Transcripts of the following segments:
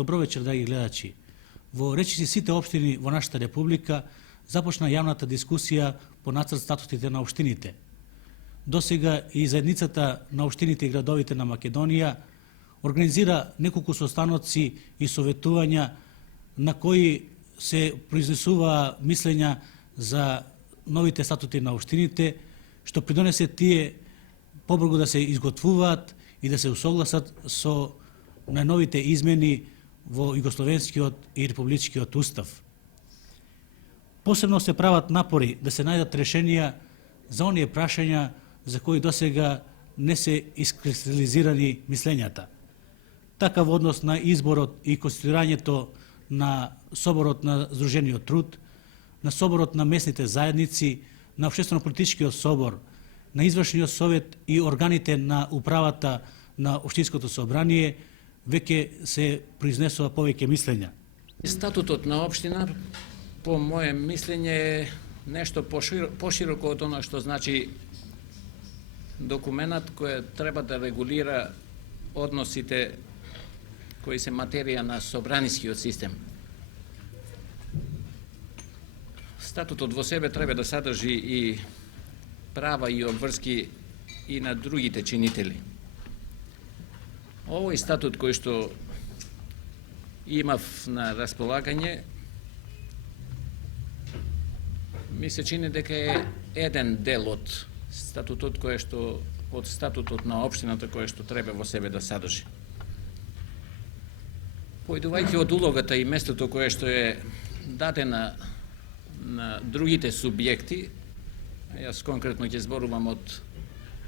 добро вечер, драги гледачи. Во речиси сите општини во нашата република започна јавната дискусија по нацрт статутите на општините. Досега и заедницата на општините и градовите на Македонија организира неколку состаноци и советувања на кои се произнесува мислења за новите статути на општините, што придонесе тие побрзо да се изготвуваат и да се усогласат со најновите измени во Југословенскиот и Републичкиот устав. Посебно се прават напори да се најдат решенија за оние прашања за кои досега не се искристализирани мислењата. Така во однос на изборот и конституирањето на Соборот на Сдружениот труд, на Соборот на местните заедници, на Општествено-политичкиот собор, на Извршниот совет и органите на управата на Општинското собрание, веќе се произнесува повеќе мислења. Статутот на општина, по моје мислење, е нешто пошироко од оно што значи документот кој треба да регулира односите кои се материја на собранискиот систем. Статутот во себе треба да содржи и права и обврски и на другите чинители. Овој статут кој што имав на располагање, ми се чини дека е еден дел од статутот од статутот на општината кој што треба во себе да содржи. Поидувајќи од улогата и местото кое што е дадена на другите субјекти, јас конкретно ќе зборувам од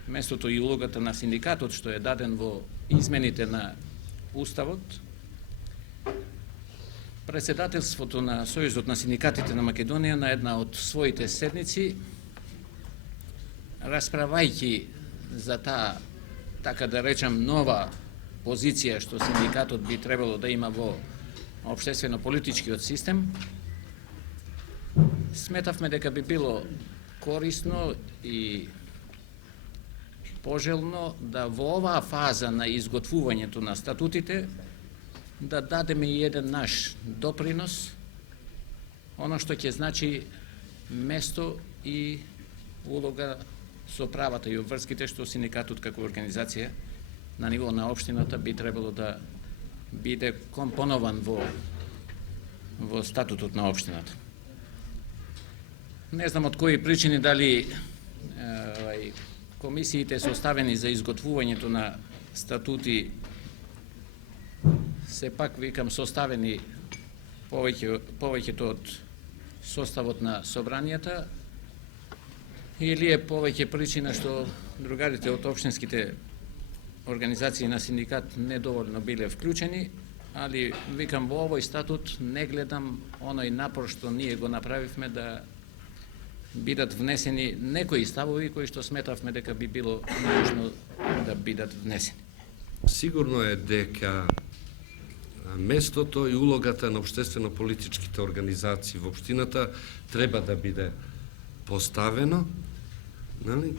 местото и улогата на синдикатот што е даден во измените на Уставот, председателството на Сојузот на синдикатите на Македонија на една од своите седници, расправајќи за таа, така да речам, нова позиција што синдикатот би требало да има во општествено-политичкиот систем, сметавме дека би било корисно и пожелно да во оваа фаза на изготвувањето на статутите да дадеме и еден наш допринос, оно што ќе значи место и улога со правата и обврските што синдикатот како организација на ниво на општината би требало да биде компонован во статутот на општината. Не знам од кои причини дали комисиите составени за изготвувањето на статути сепак, викам, составени повеќето од составот на собранијата, или е повеќе причина што другарите од општинските организации на синдикат недоволно биле вклучени, али, викам, во овој статут не гледам оној напор што ние го направивме да бидат внесени некои ставови кои што сметавме дека би било нужно да бидат внесени. Сигурно е дека местото и улогата на општествено-политичките организации во општината треба да биде поставено, нали?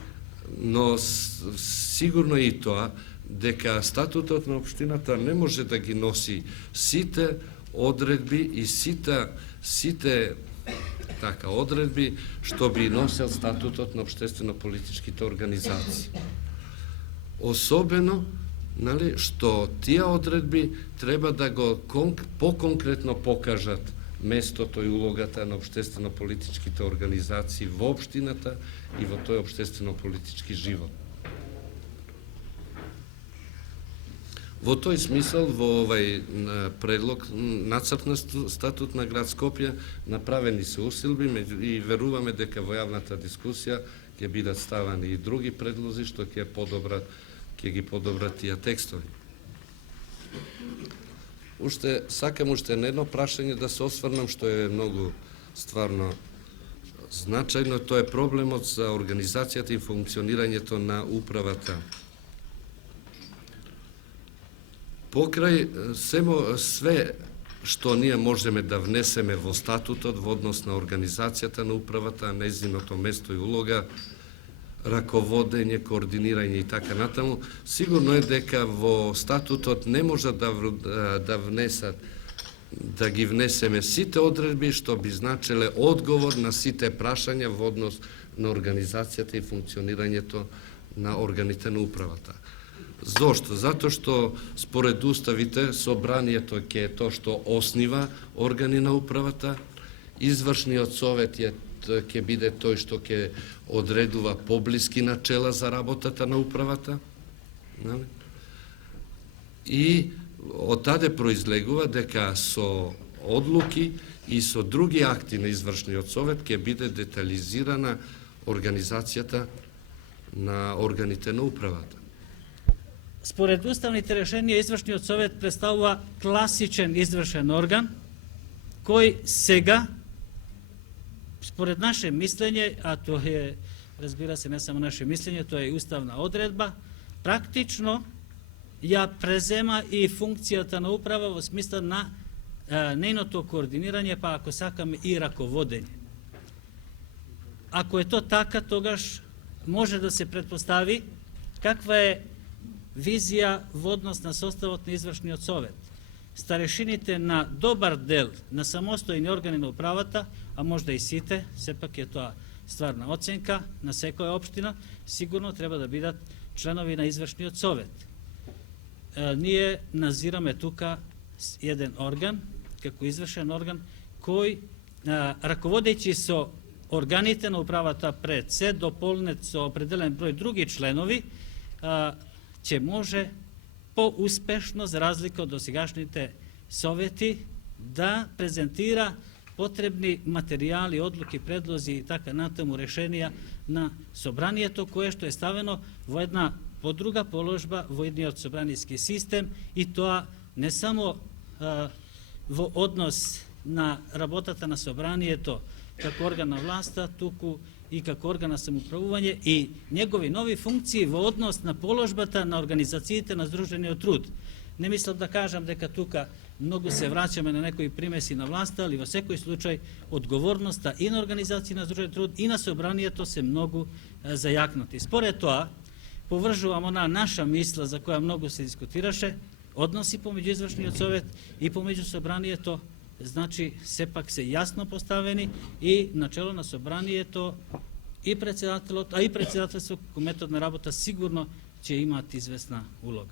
Но сигурно и тоа дека статутот на општината не може да ги носи сите одредби и сите одредби што би носел статутот на општествено-политичките организации. Особено, нали, што тие одредби треба да го поконкретно покажат местото и улогата на општествено-политичките организации во општината и во тој општествено-политички живот. Во тој смисол, во овај предлог, нацрт на статут на град Скопје, направени се усилби и веруваме дека во јавната дискусија ќе бидат ставани и други предлози што ќе ги подобрат тие текстови. Сакам уште на едно прашање да се осврнам што е многу стварно значајно, тоа е проблемот за организацијата и функционирањето на управата. Покрај све што ние можеме да внесеме во статутот во однос на организацијата на управата, нејзиното место и улога, раководење, координирање и така натаму, сигурно е дека во статутот не може да ги внесеме сите одредби што би значеле одговор на сите прашања во однос на организацијата и функционирањето на органите на управата. Зошто? Затоа што според уставите собранието ќе е тоа што оснива органи на управата, извршниот совет ќе биде тој што ќе одредува поблиски начела за работата на управата. И од таде произлегува дека со одлуки и со други акти на извршниот совет ќе биде детализирана организацијата на органите на управата. Според уставните решенија, извршниот совет представува класичен извршен орган, кој сега, според наше мислење, а тоа е, разбира се, не само наше мислење, тоа е уставна одредба, практично ја презема и функцијата на управа во смисла на нејното координирање, па ако сакаме и раководење. Ако е то така, тогаш може да се предпостави каква е визија во однос на составот на извршниот совет. Старешините на добар дел на самостојни органи на управата, а можда и сите, сепак е тоа стварна оценка на секоја општина, сигурно треба да бидат членови на извршниот совет. Ние назираме тука еден орган, како извршен орган, кој, раководејќи со органите на управата пред се, дополнет со определен број други членови, ќе може поуспешно, за разлика од досегашните совети, да презентира потребни материјали, одлуки, предлози и така натаму решенија на собранието, кое што е ставено во една подруга положба во едниот собраниски систем, и тоа не само во однос на работата на собранието како орган на власта, туку и како орган на самоуправување и негови нови функции во однос на положбата на организациите на Сдружениот труд. Не мислам да кажам дека тука многу се враќаме на некои примеси на власта, али во секој случај одговорноста и на организација на Сдружениот труд и на собранието се многу зајакнати. Според тоа, повржувам она наша мисла за која многу се дискутираше, односи помеѓу извршниот совет и помеѓу собранието, значи сепак се јасно поставени и начело на собранието и председателот, а и председателство како метод на работа сигурно ќе имаат известна улога.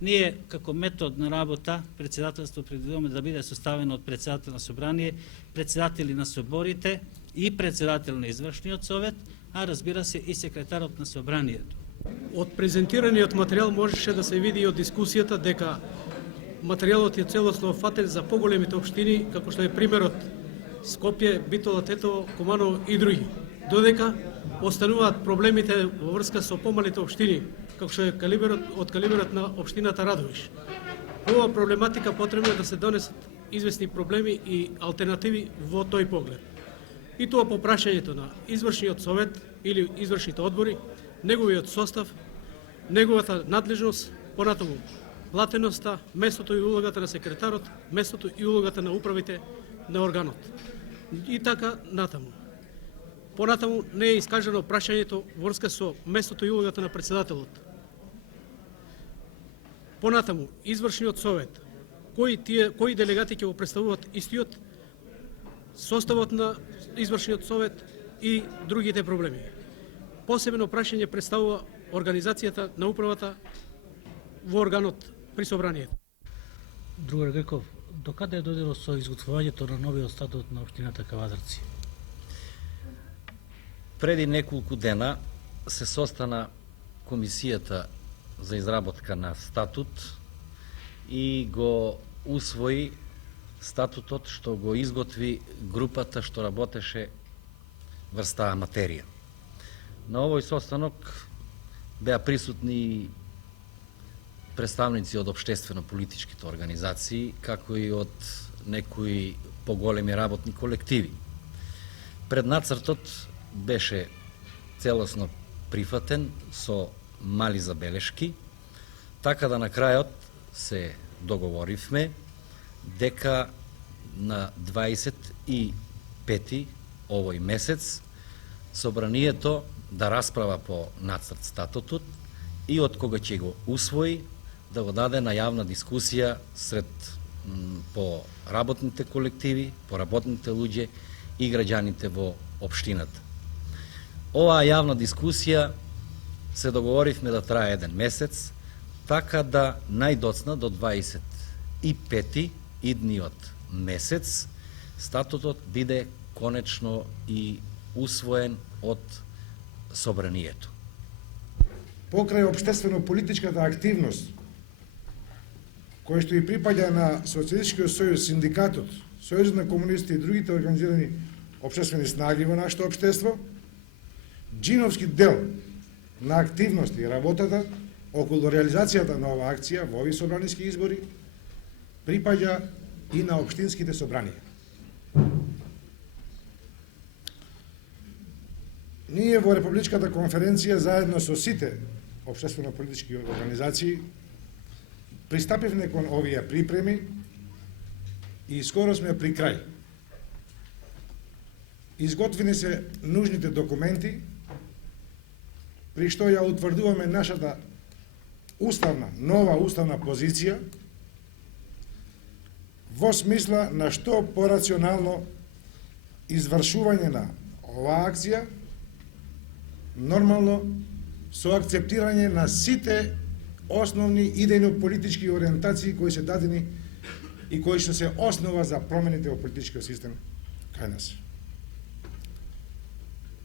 Ние како метод на работа председателство предвидуваме да биде составено од председател на собрание, председатели на соборите и председател на извршниот совет, а разбира се и секретарот на собранието. Од презентираниот материјал можеше да се види и од дискусијата дека материјалот е целосно офатен за поголемите општини, како што е примерот Скопје, Битола, Тетово, Куманово и други. Додека остануваат проблемите во врска со помалите општини, како што е од калиберот на општината Радовиш. Ова проблематика потребно е да се донесат известни проблеми и алтернативи во тој поглед. И тоа по прашањето на извршниот совет или извршните одбори, неговиот состав, неговата надлежност, понатаму платеноста, местото и улогата на секретарот, местото и улогата на управите на органот. И така натаму. Понатаму не е искажано прашањето во врска со местото и улогата на председателот. Понатаму, извршниот совет, кои делегати ќе го представуваат истиот, составот на извршниот совет и другите проблеми. Посебно прашање представува организацијата на управата во органот при собранието. Другар Греков, докаде е додело со изготвувањето на новиот статут на општината Кавадарци? Преди неколку дена се состана комисијата за изработка на статут и го усвои статутот што го изготви групата што работеше врз таа материја. На овој состанок беа присутни представници од општествено-политичките организации, како и од некои поголеми работни колективи. Преднацртот беше целосно прифатен со мали забелешки, така да на крајот се договоривме дека на 25 овој месец собранието да расправа по нацрт статутот и од кога ќе го усвои, да го даде на јавна дискусија сред по работните колективи, по работните луѓе и граѓаните во општината. Оваа јавна дискусија се договоривме да трае еден месец, така да најдоцна до 25 идниот месец статутот биде конечно и усвоен од собранието. Покрај општествено-политичката активност, која што и припаѓа на Социјалистичкиот сојуз, синдикатот, Сојузот на комунистите и другите организирани општествени снаги во нашето општество, джиновски дел на активност и работата околу реализацијата на оваа акција во овие собраниски избори припаѓа и на општинските собранија. Ние во Републичката конференција заедно со сите општествено-политички организации пристапивме кон овие припреми и скоро сме при крај. Изготвени се нужните документи, при што ја утврдуваме нашата нова уставна позиција во смисла на што порационално извршување на оваа акција, нормално со акцептирање на сите основни идејно-политички ориентации кои се дадени и кои што се основа за промените во политичкиот систем кај нас.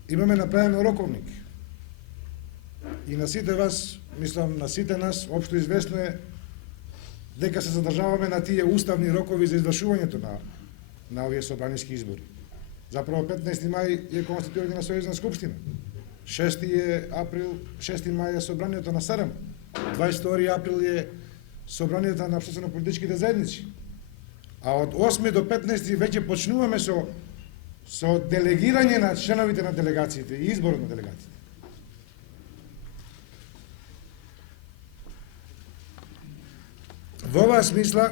Имаме направен роковник и на сите вас, мислам на сите нас, општо известно е дека се задржаваме на тие уставни рокови за извршувањето на овие собраниски избори. Заправо 15 мај е конституирање на Сојузна скупштина. 6 мај е собранието на СРМ. 22 април е собранието на општествено-политичките заедници. А од 8 до 15 веќе почнуваме со делегирање на членовите на делегациите и изборот на делегациите. Во оваа смисла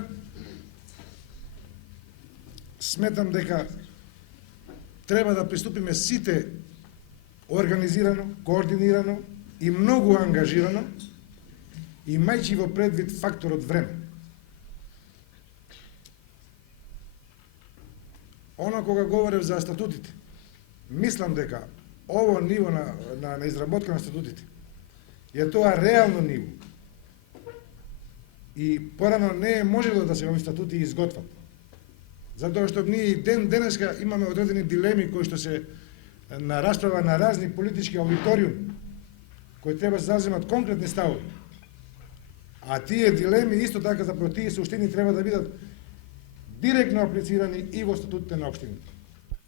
сметам дека треба да приступиме сите организирано, координирано и многу ангажирано, имајќи во предвид факторот време. Она кога говорев за статутите, мислам дека ово ниво на изработка на статутите е тоа реално ниво. И порано не е можело да се овие статути изготват. Затоа што ние и денеска имаме одредени дилеми кои што се на расправа на разни политички аудиториуми, кои треба да се заземат конкретни ставови. А тие дилеми исто така за тие суштини треба да бидат директно аплицирани и во статутите на општините.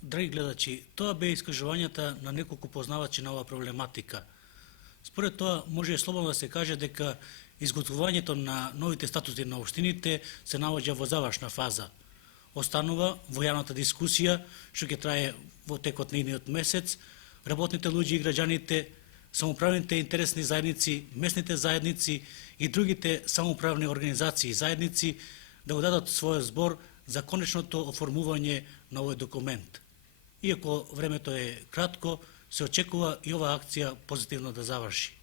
Драги гледачи, тоа бе искажувањата на неколку познавачи на оваа проблематика. Според тоа може слободно да се каже дека изготвувањето на новите статути на општините се наоѓа во завршна фаза. Останува во јавната дискусија, што ќе трае во текот на идниот месец, работните луѓе и граѓаните, самоуправните интересни заедници, местните заедници и другите самоуправни организации и заедници да го дадат својот збор за конечното оформување на овој документ. Иако времето е кратко, се очекува и оваа акција позитивно да заврши.